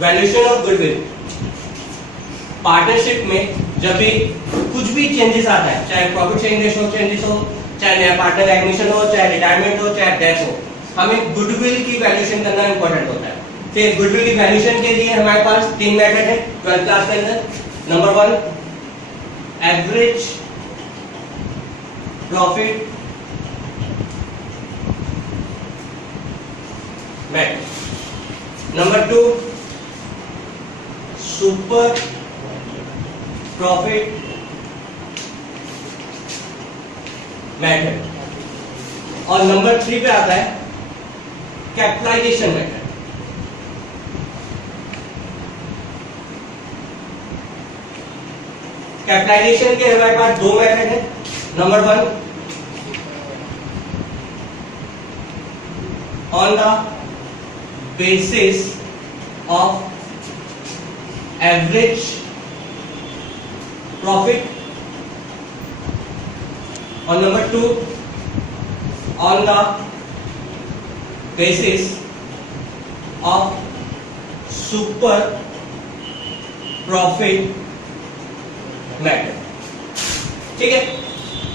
Valuation of goodwill. Partnership में जब भी कुछ भी चेंजेस आता है, चाहे प्रॉफिट शेयरिंग रेशियो चेंजेस हो, चाहे नया पार्टनर एडमिशन हो, चाहे रिटायरमेंट हो, चाहे डेथ हो, हमें गुडविल की वैल्यूएशन करना इंपॉर्टेंट होता है। फिर गुडविल की वैल्यूएशन के लिए हमारे पास 3 मेथड है 12th क्लास के अंदर। Number 1 average profit method, number 2 super profit method, और नंबर 3 पे आता है कैपिटलाइजेशन मेथड। कैपिटलाइजेशन के हमारे पास 2 मेथड है। Number 1 on the basis of average profit, और number 2 on the basis of super profit method. ठीक है,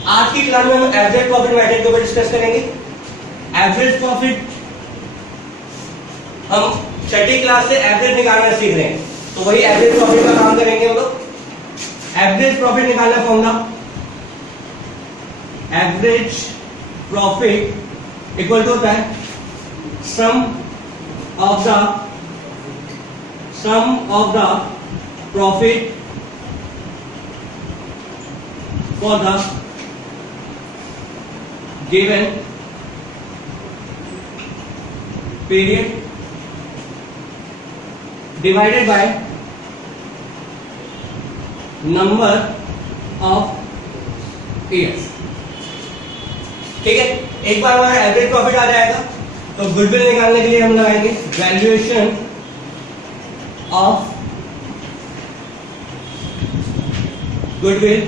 आज की क्लास में हम एवरेज प्रॉफिट मेथड के ऊपर डिस्कस करेंगे। एवरेज प्रॉफिट हम छठी क्लास से एवरेज निकालना सीख रहे हैं, तो वही एवरेज प्रॉफिट का काम करेंगे हम लोग। एवरेज प्रॉफिट निकालना formula, average profit equal to होता है sum of the profit for the given period divided by number of years। ठीक है, एक बार हमारा एवरेज प्रॉफिट आ जाएगा तो गुडविल निकालने के लिए हम लगाएंगे valuation of goodwill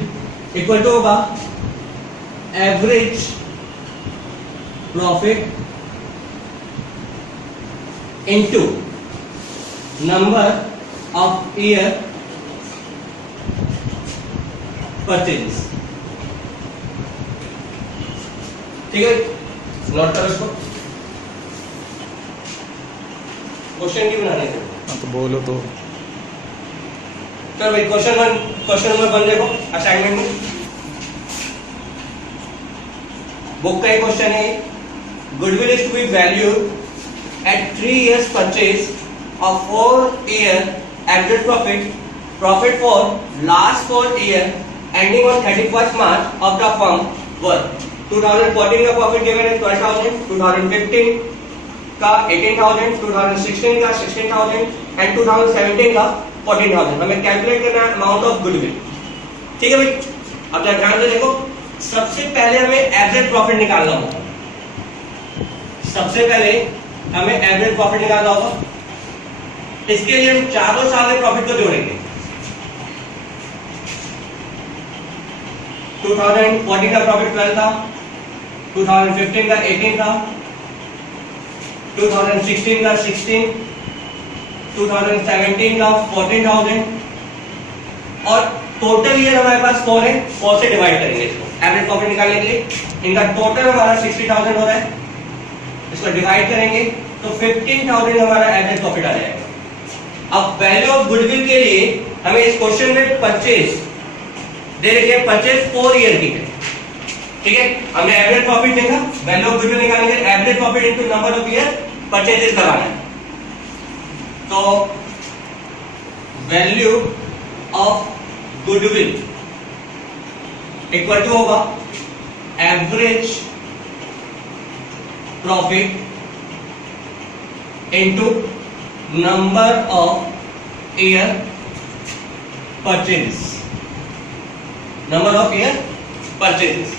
equal to होगा average profit into number of year purchases. ठीक है, नोट करो इसको। क्वेश्चन की बनाने के तो बोलो तो चलो भाई, क्वेश्चन नंबर 1 देखो असाइनमेंट में, बुक का एक क्वेश्चन है। Goodwill is to be valued at 3 years purchase of 4 year average profit for last 4 year ending on 31st March of the firm वर 2014 का प्रॉफिट गिवन है 12,000, 2015 का 18,000, 2016 का 16,000 एंड 2017 का 14,000। हमें कैलकुलेट करना है अमाउंट ऑफ गुडविल। ठीक है भाई, अब ध्यान से देखो, सबसे पहले हमें एवरेज प्रॉफिट निकालना होगा। सबसे पहले हमें एवरेज प्रॉफिट निकालना होगा। इसके लिए हम चारों साल के प्रॉफिट को जोड़ेंगे। 2014 का प्रॉफिट 12 था, 2015 का 18 था, 2016 का 16, 2017 का 14,000, और टोटल ईयर हमारे पास 4 है। 4 से डिवाइड करेंगे इसको एवरेज प्रॉफिट निकालने के लिए। इनका टोटल हमारा 60,000 हो रहा है, इसको डिवाइड करेंगे तो 15,000 हमारा एवरेज प्रॉफिट आ जाएगा। अब वैल्यू ऑफ गुडविल के लिए हमें इस क्वेश्चन में परचेज दे रखी है, परचेज 4 ईयर की है। ठीक है, हमने एवरेज प्रॉफिट देखा, वैल्यू ऑफ गुडविल निकालेंगे average profit into number of year purchases लगाना है। तो value of goodwill equal to होगा average profit into number of year purchases, number of year purchases.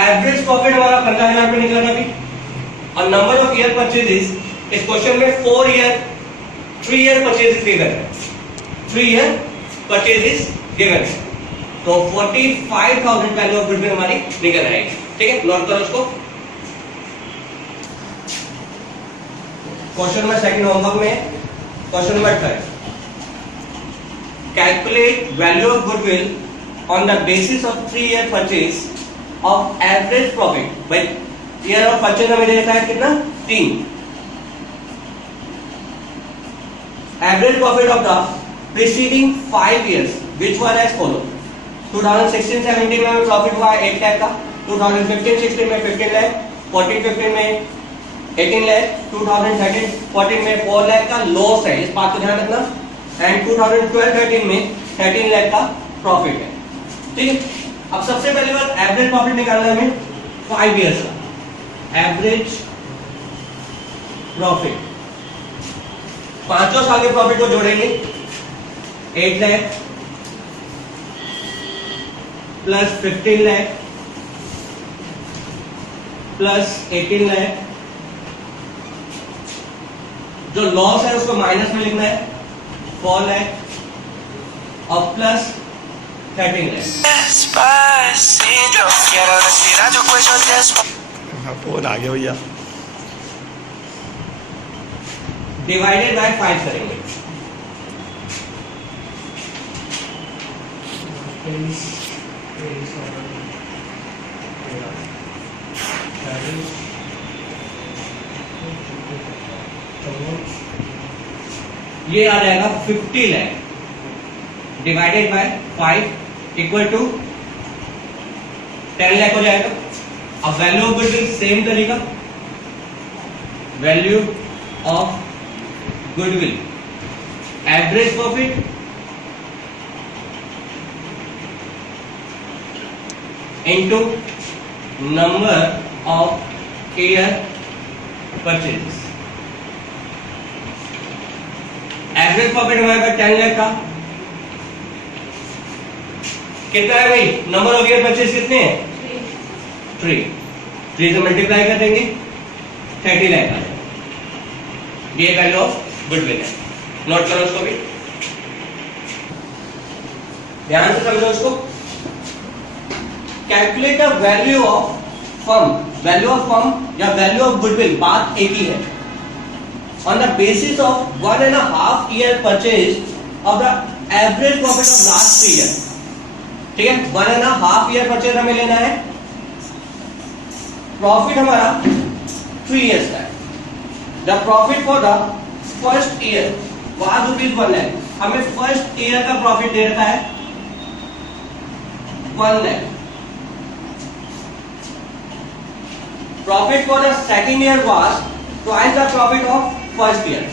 Average profit हमारा 15,000 रुपये निकला था अभी, और नंबर ऑफ ईयर परचेजेस इस क्वेश्चन में 3 year परचेजेस गिवन है, 3 year परचेजेस गिवन है। तो 45,000 वैल्यू ऑफ गुडविल हमारी निकल आएगी। ठीक है, नोट करो उसको। क्वेश्चन में सेकंड होमवर्क में question number 3, calculate value of goodwill on the basis of 3-year purchase of average profit. भाई ईयर ऑफ परचेज हमें देखा है कितना, 3। Average profit of the preceding 5 years which were as follow. 2016-17 में हमें profit हुआ 8 लाख का, 2015-16 में 15 लाख, 14-15 में 18 लाख, 2013-14 में 4 लाख का लॉस है, इस बात को ध्यान रखना, एंड 2012-13 में 13 लाख का प्रॉफिट है। ठीक है, अब सबसे पहले बात एवरेज प्रॉफिट निकालना है हमें 5 years का एवरेज प्रॉफिट। पांचों साल के प्रॉफिट को जोड़ेंगे, 8 लाख प्लस 15 लाख प्लस 18 लाख, जो लॉस है उसको माइनस में लिखना है, 4 लाख और प्लस 13 लाख। फोन आ गया भैया। डिवाइडेड बाय 5 करेंगे। ये आ जाएगा 50 lakh divided by 5 equal to 10 lakh हो जाएगा। अब वैल्यू ऑफ गुडविल सेम तरीका, value of goodwill average profit into number of year purchase. Average profit हमारे पास 10 लाख का, कितना है भाई, नंबर ऑफ ईयर परचेज कितने हैं, 3 से मल्टीप्लाई कर देंगे, 30 लाख आ जाएगा। ये वैल्यू ऑफ गुडविल है, नोट करो उसको भी, ध्यान से समझो उसको। Calculate the value of firm, value of firm या वैल्यू ऑफ गुडविल बात एक ही है, on the basis of 1.5 year purchase of the average profit of last 3 year। ठीक है, 1.5 year परचेज हमें लेना है, प्रॉफिट हमारा 3 years का है। The profit for the first year was ₹1 lakh, हमें फर्स्ट ईयर का प्रॉफिट दे रखा है 1 lakh. Profit for the second year was twice the profit of first year.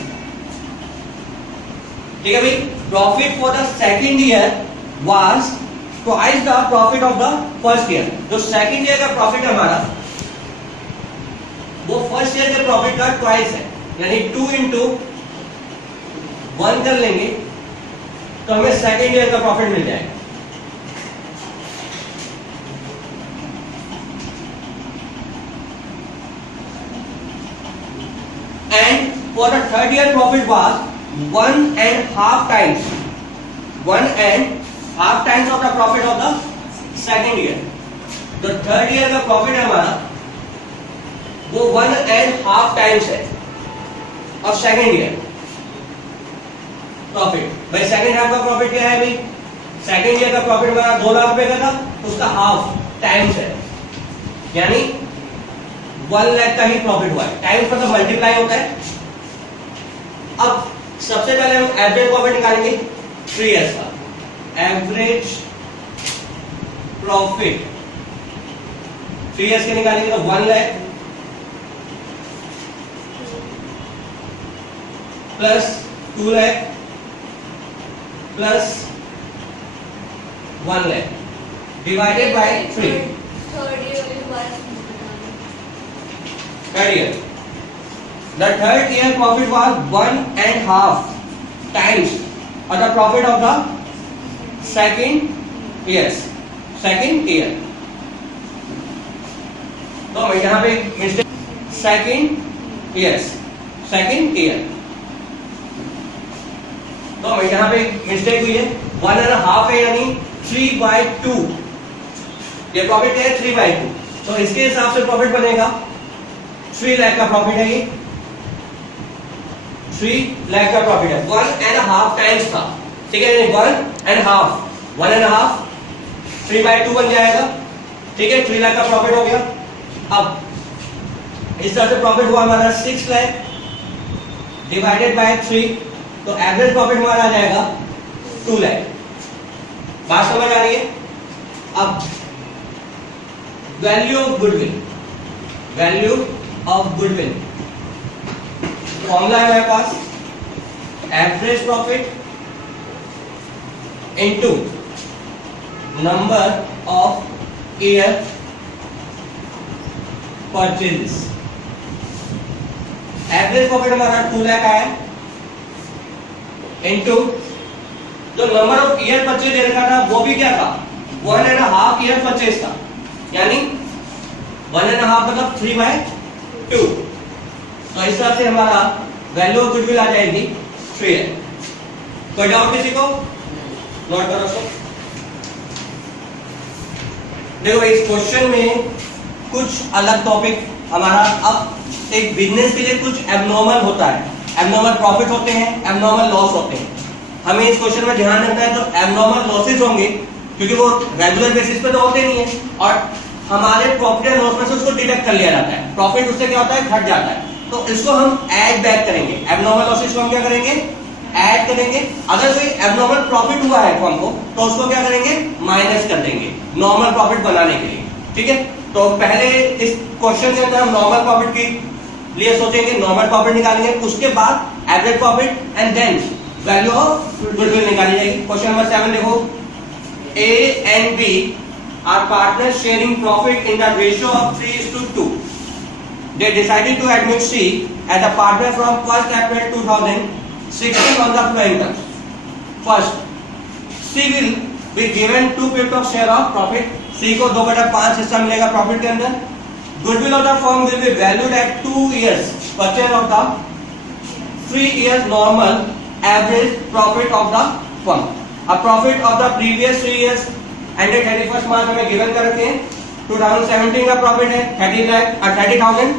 ठीक है भाई, profit for the second year was twice the profit of the first year. जो second year का profit हमारा वो फर्स्ट ईयर के प्रॉफिट का twice है, यानी 2 into 1 कर लेंगे तो हमें सेकेंड ईयर का प्रॉफिट मिल जाएगा। And for the third year profit was 1.5 times, 1.5 times of the profit of the second year. तो थर्ड ईयर का प्रॉफिट हमारा वो 1.5 times है और सेकेंड ईयर प्रॉफिट। भाई सेकेंड हाफ का प्रॉफिट क्या है भाई, सेकेंड ईयर का प्रॉफिट हमारा 2 लाख रुपए का था, उसका हाफ टाइम्स है, यानी 1 लाख का ही प्रॉफिट हुआ है, टाइम्स मतलब मल्टीप्लाई होता है। अब सबसे पहले हम एवरेज प्रॉफिट निकालेंगे 3 years का, एवरेज प्रॉफिट 3 years के निकालेंगे तो 1 lakh plus 2 lakh plus 1 lakh divided bye 3। Third year, the third year profit was 1.5 times और the profit of the second year, second year. तो यहां पे mistake, second year, second year, तो यहां पे मिस्टेक हुई है, 1.5 है यानी 3/2, ये प्रॉफिट है 3/2, तो इसके हिसाब से प्रॉफिट बनेगा 3 लाख का प्रॉफिट है ये, 3 लाख का प्रॉफिट है, 1.5 टाइम्स था, ठीक है, 1.5 3/2 बन जाएगा, ठीक है, 3 लाख का प्रॉफिट हो गया। अब इस तरह से प्रॉफिट हुआ हमारा 6 लाख डिवाइडेड बाय 3, तो एवरेज प्रॉफिट हमारा आ जाएगा 2 लाख। बात समझ आ रही है? अब value of goodwill, value of goodwill formula है हमारे पास, average profit into number of year purchases. Average profit हमारा 2 लाख आया इनटू जो नंबर ऑफ ईयर परचेज दे रखा था वो भी क्या था, 1.5 ईयर परचेज था, यानी 1.5 मतलब 3/2। तो इस तरह से हमारा वैल्यू ऑफ गुडविल आ जाएगी 3 है। कोई डाउट किसी को? नोट करो सो। देखो इस क्वेश्चन में कुछ अलग टॉपिक हमारा, अब एक बिजनेस के लिए कुछ एबनॉर्मल होता है, एबनॉर्मल प्रॉफिट होते हैं, एबनॉर्मल लॉस होते हैं। हमें इस क्वेश्चन में ध्यान रखना है, जो एबनॉर्मल लॉसेज होंगे क्योंकि वो रेगुलर बेसिस पे तो होते नहीं है, और हमारे प्रॉफिट एंड लॉस में से उसको डिडक्ट कर लिया जाता है, प्रॉफिट उससे क्या होता है, घट जाता है, तो इसको हम ऐड बैक करेंगे। एबनॉर्मल लॉसेज को हम क्या करेंगे, ऐड करेंगे। अगर कोई एबनॉर्मल प्रॉफिट हुआ है फर्म को तो उसको क्या करेंगे, माइनस कर देंगे नॉर्मल प्रॉफिट बनाने के लिए, ठीक है। तो पहले इस क्वेश्चन के अंदर हम नॉर्मल प्रॉफिट के लिए सोचेंगे, नॉर्मल प्रॉफिट निकालेंगे, उसके बाद average profit and then value of goodwill निकाली जाएगी। क्वेश्चन नंबर 7 देखो, A and B are partners sharing profit in the ratio of 3:2. They decided to admit C as a partner from 1st April 2016 on the following terms. First, C will be given 2/5 of share of profit. C को 2/5 हिस्सा मिलेगा profit के अंदर। Goodwill of the firm will be valued at 2 years purchase of the 3 years normal average profit of the firm. अब profit of the previous 3 years ended 31st मार्च हमें given कर रखे हैं। 2017 का प्रॉफिट है 30,000।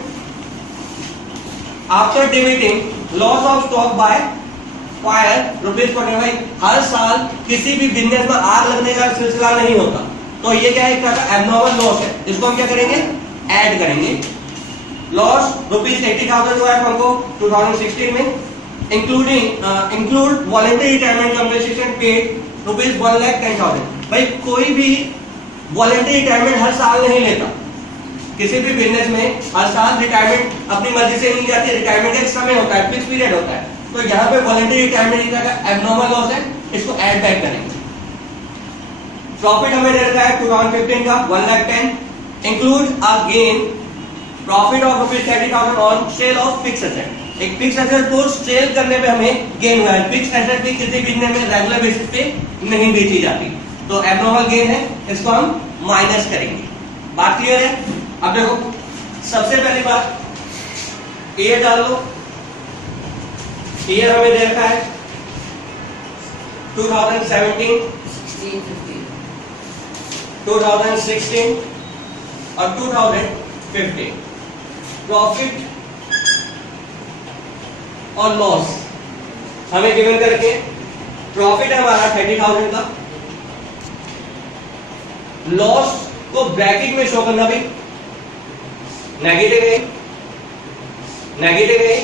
After dividend loss of stock by fire ₹40। हर साल किसी भी बिजनेस में आग लगने का सिलसिला नहीं होता, तो ये क्या है, एक तरह का एबनॉर्मल लॉस है, इसको हम क्या करेंगे, ऐड करेंगे। लॉस ₹80,000 हुआ है हमको 2016 में, include voluntary retirement compensation paid ₹1,10,000। भाई कोई भी वॉलंटरी रिटायरमेंट हर साल नहीं लेता, किसी भी बिजनेस में हर साल रिटायरमेंट अपनी मर्जी से नहीं जाती, रिटायरमेंट का एक समय होता है, फिक्स पीरियड होता है, तो यहाँ पे वॉलंटरी रिटायरमेंट का एबनॉर्मल लॉस है, इसको ऐड बैक करेंगे। प्रॉफिट हमें दे रखा है 2015 का 1,10,000, include a gain profit of ₹30,000 on sale of fix asset. एक फिक्स एसेट को सेल करने पे हमें गेन हुआ है, फिक्स एसेट भी किसी बिजनेस में रेगुलर बेसिस पे नहीं बेची जाती, तो एबनॉर्मल गेन है, इसको हम माइनस करेंगे। बात क्लियर है? अब देखो सबसे पहली बात ईयर डाल लो, ईयर हमें दे रखा है 2017, 2016 और 2015। प्रॉफिट और लॉस हमें गिवन करके, प्रॉफिट है हमारा 30,000 का, लॉस को ब्रैकेट में शो करना भाई, नेगेटिव है,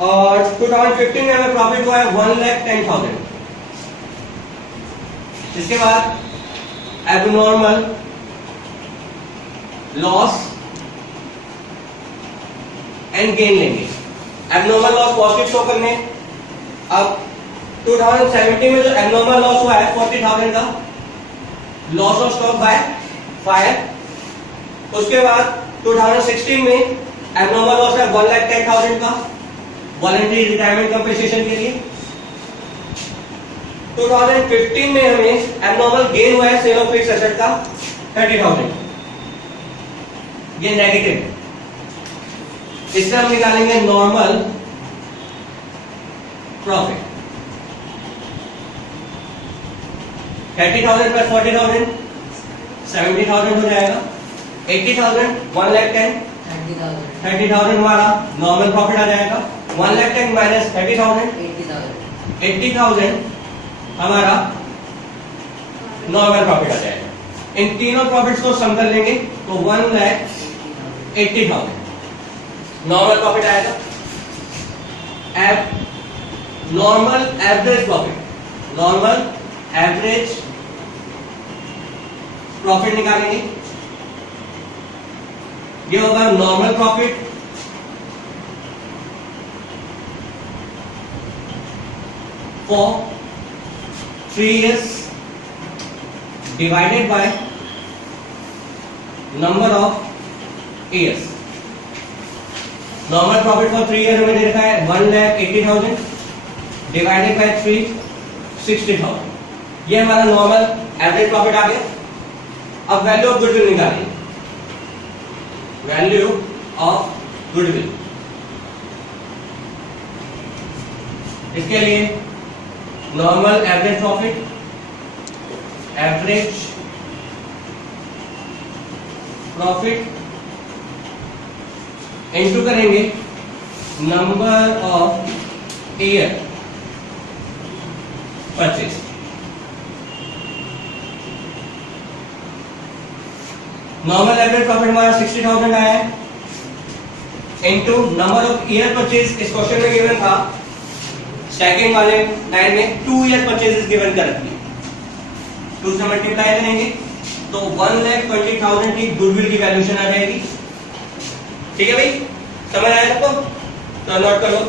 और 2015 में हमें प्रॉफिट हुआ है 1,10,000। इसके बाद एबनॉर्मल लॉस एंड गेन लेंगे। एबनॉर्मल लॉस पॉजिटिव शो करने, अब 2017 में जो एबनॉर्मल लॉस हुआ है 40,000 का, loss of stock by fire. उसके बाद 2016 में एबनॉर्मल लॉस है 1,10,000 का, वॉलंटरी रिटायरमेंट कंपनसेशन के लिए। 2015 में हमें एबनॉर्मल गेन हुआ है सेल ऑफ फिक्स एसेट का 30,000, ये नेगेटिव है, इससे हम निकालेंगे नॉर्मल प्रॉफिट। 30,000 प्लस 40,000 70,000 हो जाएगा, 80,000 1,10,000 30,000 हमारा नॉर्मल प्रॉफिट आ जाएगा। 1,10,000 माइनस 30,000 80,000 हमारा नॉर्मल प्रॉफिट आ जाएगा। इन तीनों प्रॉफिट्स को सम कर लेंगे तो 1,80,000 नॉर्मल प्रॉफिट आएगा। Normal average profit, normal average profit निकालेंगे। ये होगा normal profit for 3 years divided by number of years। Normal profit for 3 years हमें दे रखा है 1,80,000 डिवाइडेड बाय 3 60,000। ये हमारा नॉर्मल एवरेज प्रॉफिट आ गया। अब वैल्यू ऑफ गुडविल निकालिए। वैल्यू ऑफ गुडविल, इसके लिए normal average profit, average profit into करेंगे number of year purchase. Normal average profit हमारा 60,000 आया है into number of year purchase. इस क्वेश्चन में गिवन था सेकंड वाले लाइन में 2 ईयर परचेजेस गिवन कर रखी, 2 से मल्टीप्लाई करेंगे तो 1,20,000 की गुडविल की वैल्यूएशन आ जाएगी। ठीक है भाई, समझ आया सबको? तो नोट कर लो।